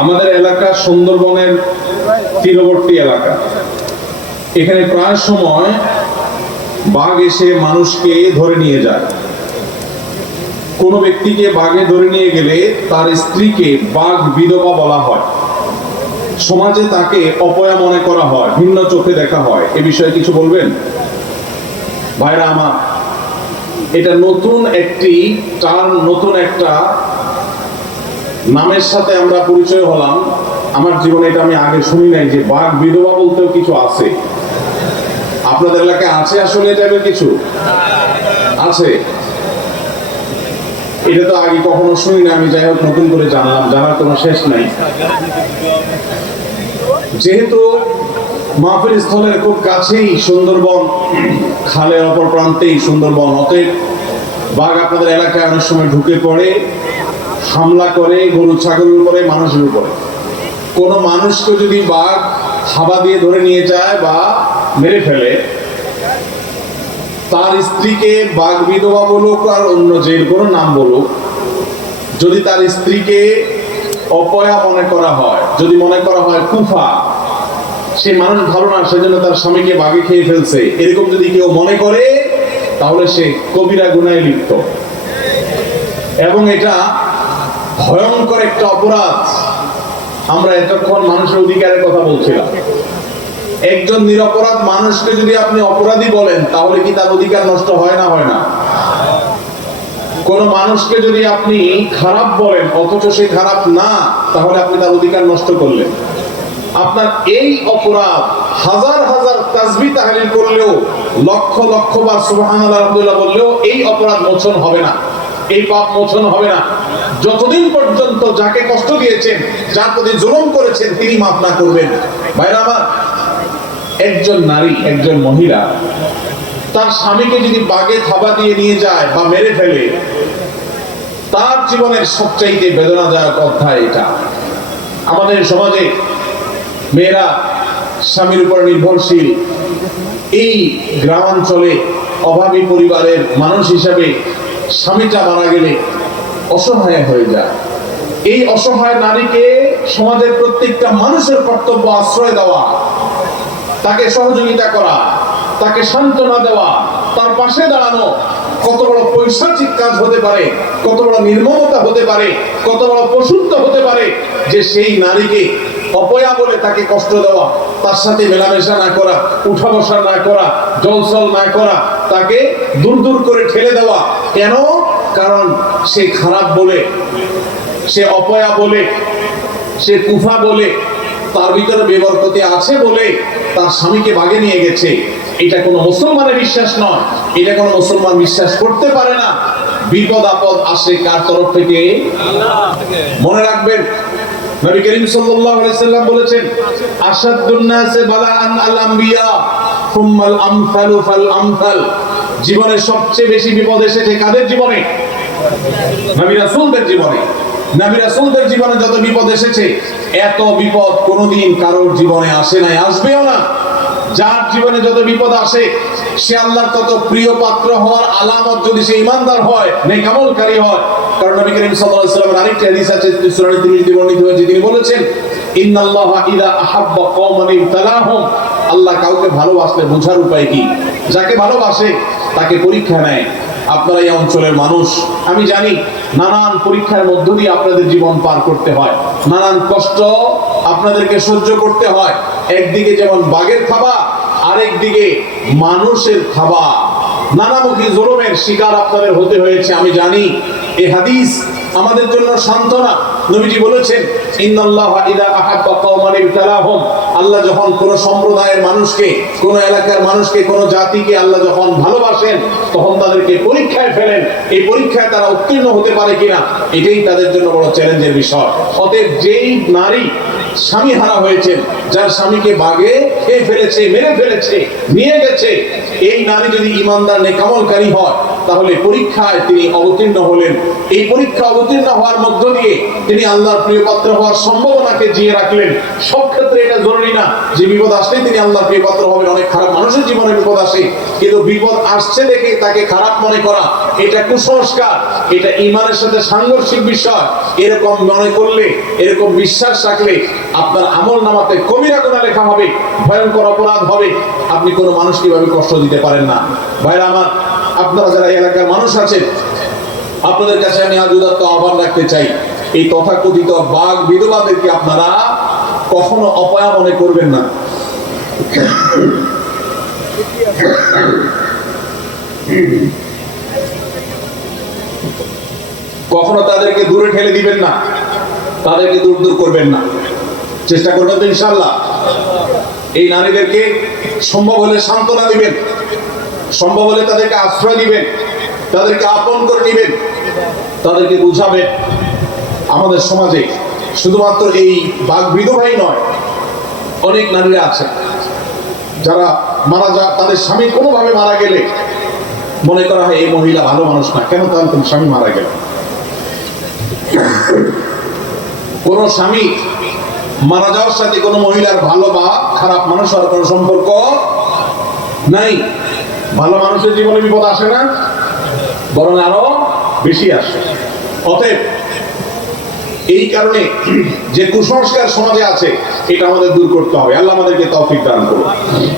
আমাদের এলাকা সুন্দরবনের তীরবর্তী এলাকা এখানে প্রায় সময় বাঘ এসে মানুষকে ধরে নিয়ে যায় কোনো ব্যক্তিকে বাঘে ধরে নিয়ে গেলে তার স্ত্রীকে বাঘ বিধবা বলা হয় সমাজে তাকে অপয়া মনে করা হয় ভিন্ন চোখে দেখা হয় এ বিষয়ে কিছু বলবেন ভাইরা আমার এটা নতুন একটি টার্ম নতুন একটা নামের সাথে আমরা পরিচয় হলাম আমার জীবনে এটা আমি আগে শুনি নাই যে বাঘ বিধবা বলতেও কিছু আছে আপনাদের এলাকায় আছে আসলে এটা কিছু আছে এটা তো আগে কখনো শুনি না আমি যাই হোক নতুন করে জানলাম জানার কোনো শেষ নাই যেহেতু মাহফিল স্থলের খুব কাছেই সুন্দরবন খালের অপর প্রান্তেই সুন্দরবন অতএব বাঘ আপনাদের এলাকায় অনেক সময় ঢুকে পড়ে হামলা করে গরু ছাগলের উপরে মানুষের উপরে কোনো মানুষকে যদি বাঘ হাবা দিয়ে ধরে নিয়ে যায় বা মেরে ফেলে তার স্ত্রীকে বাঘ বিধবা বলুক আর অন্য যে কোনো নাম বলুক যদি তার স্ত্রীকে অপয়া মনে করা হয় যদি মনে করা হয় কুফা সে মানুষ ভালো না সেজন্য তার স্বামীকে বাঘে খেয়ে ফেলছে এরকম যদি কেউ মনে করে তাহলে সে কবিরা গুনায় লিপ্ত এবং এটা ভয়ঙ্কর একটা অপরাধ আমরা এতক্ষণ মানুষের অধিকারের কথা বলছিলাম একজন নিরপরাধ মানুষকে যদি আপনি অপরাধী বলেন তাহলে কি তার অধিকার নষ্ট হয় না হয় না কোন মানুষকে যদি আপনি খারাপ বলেন অথচ সে খারাপ না তাহলে আপনি তার অধিকার নষ্ট করলেন আপনার এই অপরাধ হাজার হাজার তাজবি তাহলিল করলেও লক্ষ লক্ষ বার সুবাহ আলহামদুলিল্লাহ বললেও এই অপরাধ মোচন হবে না এই পাপ মোচন হবে না যতদিন পর্যন্ত যাকে কষ্ট দিয়েছেন যার প্রতি জুলুম করেছেন তিনি মাফ না করবেন ভাইরা আমার একজন নারী একজন মহিলা তার স্বামীকে যদি বাগে থাবা দিয়ে নিয়ে যায় বা মেরে ফেলে তার জীবনের সবচাইতে বেদনাদায়ক অধ্যায় এটা আমাদের সমাজে মেয়েরা স্বামীর উপর নির্ভরশীল এই গ্রামাঞ্চলে অভাবী পরিবারের মানুষ হিসাবে স্বামীটা মারা গেলে অসহায় হয়ে যায় এই অসহায় নারীকে সমাজের প্রত্যেকটা মানুষের কর্তব্য আশ্রয় দেওয়া তাকে সহযোগিতা করা তাকে সান্ত্বনা দেওয়া তার পাশে দাঁড়ানো কত বড় পৈশাচিক কাজ হতে পারে কত বড় নির্মমতা হতে পারে কত বড় পশুত্ব হতে পারে যে সেই নারীকে অপয়া বলে তাকে কষ্ট দেওয়া তার সাথে মেলামেশা না করা উঠা বসা না করা জলসল না করা তাকে দূর দূর করে ঠেলে দেওয়া কেন কারণ সে খারাপ বলে সে অপয়া বলে সে কুফা বলে তার ভিতরে বেবরকতি আছে বলে তার স্বামীকে বাগে নিয়ে গেছে এটা কোনো মুসলমানের বিশ্বাস নয় এটা কোনো মুসলমান বিশ্বাস করতে পারে না বিপদ আপদ আসে কার তরফ থেকে মনে রাখবেন নবী করিম সাল্লাল্লাহু আলাইহি সাল্লাম বলেছেন আশাদুন নাসে আন আল আমবিয়া সুম্মাল ফাল আমসাল সবচেয়ে বেশি বিপদ এসেছে কাদের জীবনে নবী রাসূলদের জীবনে নবী রাসূলদের জীবনে যত বিপদ এসেছে এত বিপদ কোনোদিন কারোর জীবনে আসে নাই আসবেও না যার জীবনে যত বিপদ আসে সে আল্লাহর তত প্রিয় পাত্র হওয়ার আলামত যদি সে ইমানদার হয় নেকামলকারী হয় কারণ নবী করিম সাল্লাল্লাহু আলাইহি ওয়াসাল্লামের আরেকটি হাদিস আছে সূরা তিরমিজিতে বর্ণিত হয়েছে তিনি বলেছেন আল্লাহ কাউকে ভালোবাসলে বোঝার উপায় কি যাকে ভালোবাসে তাকে পরীক্ষা নেয় আপনারা এই অঞ্চলের মানুষ আমি জানি নানান পরীক্ষার মধ্য দিয়ে আপনাদের জীবন পার করতে হয় নানান কষ্ট আপনাদেরকে সহ্য করতে হয় একদিকে যেমন বাঘের খাবা আরেকদিকে মানুষের খাবা নানামুখী জোরমের শিকার আপনাদের হতে হয়েছে আমি জানি এ হাদিস আমাদের জন্য সান্ত্বনা নবীজি বলেছেন আহাব্বা কওমান আল্লাহ যখন কোন সম্প্রদায়ের মানুষকে কোন এলাকার মানুষকে কোন জাতিকে আল্লাহ যখন ভালোবাসেন তখন তাদেরকে পরীক্ষায় ফেলেন এই পরীক্ষায় তারা উত্তীর্ণ হতে পারে কিনা এটাই তাদের জন্য বড় চ্যালেঞ্জের বিষয় অতএব যেই নারী স্বামী হারা হয়েছেন যার স্বামীকে বাগে খেয়ে ফেলেছে মেরে ফেলেছে নিয়ে গেছে এই নারী যদি ইমানদার নেকামলকারী হয় তাহলে পরীক্ষায় তিনি অবতীর্ণ হলেন এই পরীক্ষা অবতীর্ণ হওয়ার মধ্য দিয়ে তিনি আল্লাহর প্রিয় পাত্র হওয়ার সম্ভাবনাকে জিয়ে রাখলেন সব ক্ষেত্রে এটা জরুরি না যে বিপদ আসলে তিনি আল্লাহর প্রিয় পাত্র হবেন অনেক খারাপ মানুষের জীবনে বিপদ আসে কিন্তু বিপদ আসছে দেখে তাকে খারাপ মনে করা এটা কুসংস্কার এটা ইমানের সাথে সাংঘর্ষিক বিষয় এরকম মনে করলে এরকম বিশ্বাস রাখলে আপনার আমল নামাতে কবিরা গোনা লেখা হবে ভয়ঙ্কর অপরাধ হবে আপনি কোনো মানুষকে এভাবে কষ্ট দিতে পারেন না ভাইরা আমার আপনারা যারা এলাকার মানুষ আছেন আপনাদের কাছে আমি আজ উদাত্ত আহ্বান রাখতে চাই এই তথাকথিত বাঘ বিধবাদেরকে আপনারা কখনো অপয়া মনে করবেন না কখনো তাদেরকে দূরে ঠেলে দিবেন না তাদেরকে দূর দূর করবেন না চেষ্টা করবেন তো ইনশাল্লাহ এই নারীদেরকে সম্ভব হলে সান্ত্বনা দিবেন সম্ভব হলে তাদেরকে আশ্রয় দিবেন তাদেরকে আপন করে নিবেন তাদেরকে বুঝাবেন আমাদের সমাজে শুধুমাত্র এই বাঘ বিধবাই নয় অনেক নারীরা আছে যারা মারা যা তাদের স্বামী কোনোভাবে মারা গেলে মনে করা হয় এই মহিলা ভালো মানুষ না কেন তার কোন স্বামী মারা গেল কোন স্বামী মারা যাওয়ার সাথে কোনো মহিলার ভালো বা খারাপ মানুষ আর কোনো সম্পর্ক নাই ভালো মানুষের জীবনে বিপদ আসে না বরং আরো বেশি আসে অতএব এই কারণে যে কুসংস্কার সমাজে আছে এটা আমাদের দূর করতে হবে আল্লাহ আমাদেরকে তৌফিক দান করুন